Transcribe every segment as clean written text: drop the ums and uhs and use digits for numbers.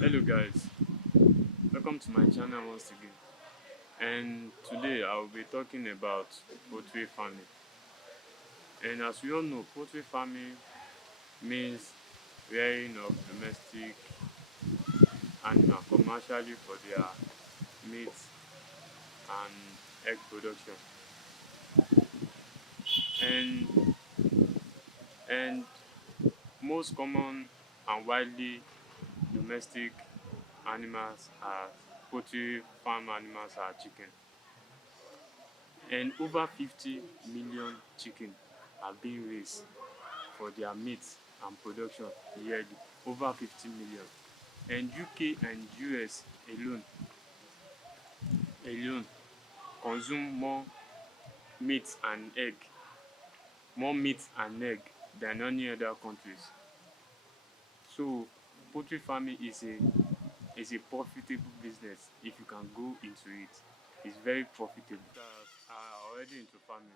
Hello guys, welcome to my channel once again, and today I will be talking about poultry farming. And as we all know, poultry farming means rearing of domestic animal commercially for their meat and egg production. And and most common and widely domestic animals are poultry farm animals are chicken. And over 50 million chicken are being raised for their meat and production yearly. Over 50 million. And UK and US alone consume meat and egg more meat and egg than any other countries. So poultry farming is a profitable business if you can go into it. It's very profitable. That are already into farming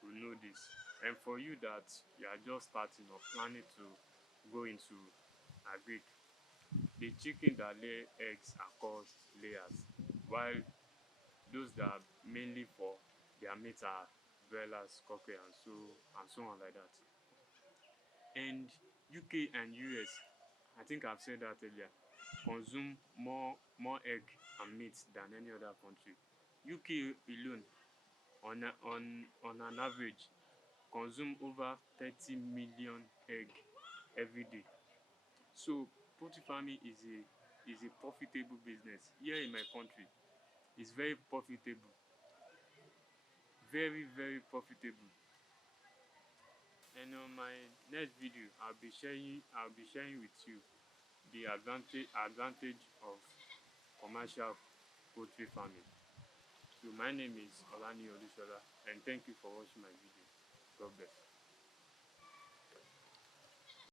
will know this. And for you that you are just starting or planning to go into agric, the chicken that lay eggs are called layers, while those that are mainly for their meat are broilers, cockerel, and so on like that. And UK and US, I think I've said that earlier, consume more egg and meat than any other country. UK alone, on an average, consume over 30 million egg every day. So poultry farming is a profitable business. Here in my country, it's very profitable, very profitable. And on my next video, I'll be sharing with you the advantage of commercial poultry farming. So my name is Olani Olushola, and thank you for watching my video. God bless.